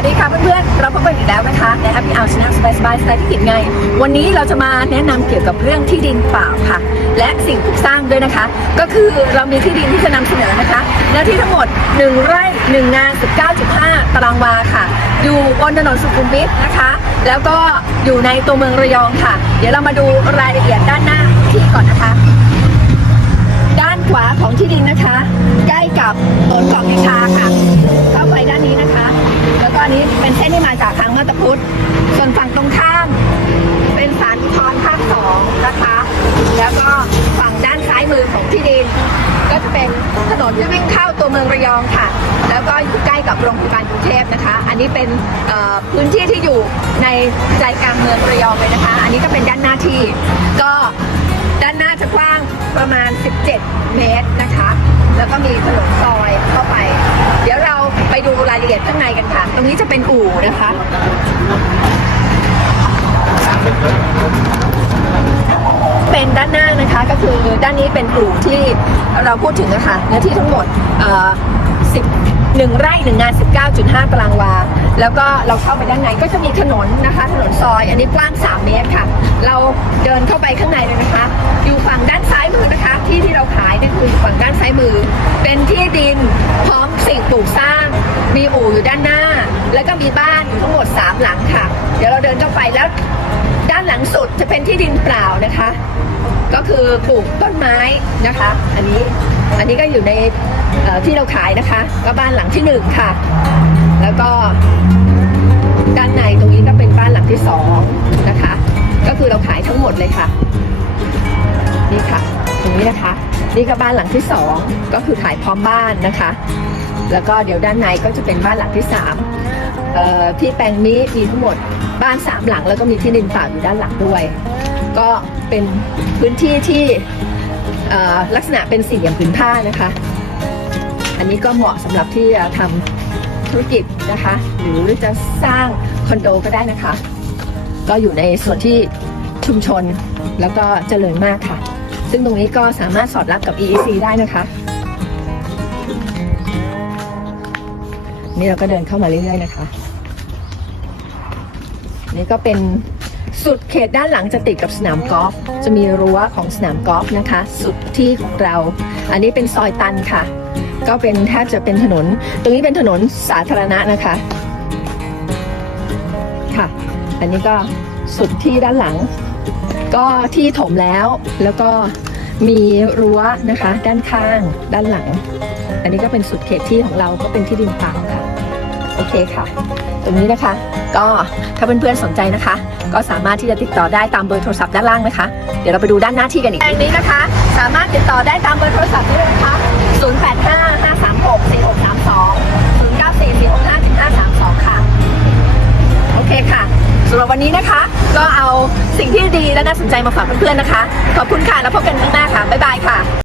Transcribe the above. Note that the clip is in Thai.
วัสดีค่ะเพื่อนๆ เราพบกันอีกแล้วนะคะใน Happy Hour Channel สบายสบายสไตล์ที่กินไง วันนี้เราจะมาแนะนำเกี่ยวกับเรื่องที่ดินเปล่าค่ะ และสิ่งปลูกสร้างด้วยนะคะ ก็คือเรามีที่ดินที่จะนำเสนอนะคะเนื้อที่ทั้งหมด 1 ไร่ 1 งาน 19.5 ตารางวาค่ะ อยู่บนถนนสุขุมวิทนะคะ แล้วก็อยู่ในตัวเมืองระยองค่ะ เดี๋ยวเรามาดูรายละเอียดด้านหน้าที่ก่อนนะคะ ด้านขวาของที่ดินนะคะ ใกล้กับถนนเกาะพิชาค่ะ พุทธ ส่วนฝั่งตรงข้ามเป็นศาลอุทธรณ์ภาคสองนะคะ แล้วก็ฝั่งด้านซ้ายมือของที่ดิน ก็จะเป็นถนนที่วิ่งเข้าตัวเมืองระยองค่ะ แล้วก็อยู่ใกล้กับโรงพยาบาลกรุงเทพนะคะ อันนี้เป็นพื้นที่ที่อยู่ในใจกลางเมืองระยองเลยนะคะ อันนี้ก็เป็นด้านหน้าที่ ก็ด้านหน้าจะกว้างประมาณ 17 เมตรนะคะ แล้วก็มีถนนซอยเข้าไป เดี๋ยวเราไปดูรายละเอียดข้างในกันค่ะ ตรงนี้จะเป็นอู่นะคะ เป็นด้านหน้านะคะก็ คือด้านนี้เป็นอู่ที่เราพูดถึงนะคะเนื้อที่ทั้งหมดเอ่อ10หนึ่งไร่หนึ่งงาน 19.5 ตารางวา แล้วก็เราเข้าไปด้านในก็จะมีถนนนะคะ ถนนซอย อันนี้กว้าง 3 เมตรค่ะ เราเดินเข้าไปข้างในเลยนะคะ อยู่ฝั่งด้านซ้ายมือนะคะ ที่ที่เราขายนี่คือฝั่งด้านซ้ายมือ เป็นที่ดินพร้อมสิ่งปลูกสร้าง มีอู่อยู่ด้านหน้า แล้วก็มีบ้านอยู่ทั้งหมด 3 หลังค่ะ เดี๋ยวเราเดินเข้าไปแล้ว หลังสุดจะเป็นที่ดินเปล่านะคะ ก็คือปลูกต้นไม้นะคะ อันนี้อันนี้ก็อยู่ในที่เราขายนะคะ ก็บ้านหลังที่หนึ่งค่ะ แล้วก็ด้านในตรงนี้ก็เป็นบ้านหลังที่สองนะคะ ก็คือเราขายทั้งหมดเลยค่ะ นี่ค่ะ ตรงนี้นะคะ นี่ก็บ้านหลังที่สองก็คือขายพร้อมบ้านนะคะ แล้วก็เดี๋ยวด้านในก็จะเป็นบ้านหลังที่สาม อ่อที่แปลงนี้มีทั้งหมดบ้านสามหลัง แล้วก็มีที่ดินเปล่าอยู่ด้านหลังด้วย ก็เป็นพื้นที่ที่เอ่อลักษณะเป็นสี่เหลี่ยมผืนผ้านะคะ อันนี้ก็เหมาะสำหรับที่จะทำธุรกิจนะคะ หรือจะสร้างคอนโดก็ได้นะคะ ก็อยู่ในส่วนที่ชุมชนแล้วก็เจริญมากค่ะ ซึ่งตรงนี้ก็สามารถสอดรับกับ EEC ได้นะคะ นี่เราก็เดินเข้ามาเรื่อยๆนะคะ นี่ก็เป็นสุดเขตด้านหลังจะติดกับสนามกอล์ฟจะมีรั้วของสนามกอล์ฟนะคะ สุดที่ของเรา อันนี้เป็นซอยตันค่ะ ก็เป็นแทบจะเป็นถนน ตรงนี้เป็นถนนสาธารณะนะคะ ค่ะ อันนี้ก็สุดที่ด้านหลัง ก็ที่ถมแล้วแล้วก็มีรั้วนะคะ ด้านข้าง ด้านหลัง อันนี้ก็เป็นสุดเขตที่ของเราก็เป็นที่ดินเปล่าค่ะ โอเคค่ะ ตรงนี้นะคะ ก็ถ้าเพื่อนๆสนใจนะคะ ก็สามารถที่จะติดต่อได้ตามเบอร์โทรศัพท์ด้านล่างนะคะ เดี๋ยวเราไปดูด้านหน้าที่กันอีกอันนี้นะคะ สามารถติดต่อได้ตามเบอร์โทรศัพท์นี้เลยนะคะ085 536 4632 094 465 1532 ค่ะ โอเคค่ะสำหรับวันนี้นะคะ ก็เอาสิ่งที่ดีและน่าสนใจมาฝากเพื่อนๆนะคะ ขอบคุณค่ะ แล้วพบกันครั้งหน้าค่ะ บ๊ายบายค่ะ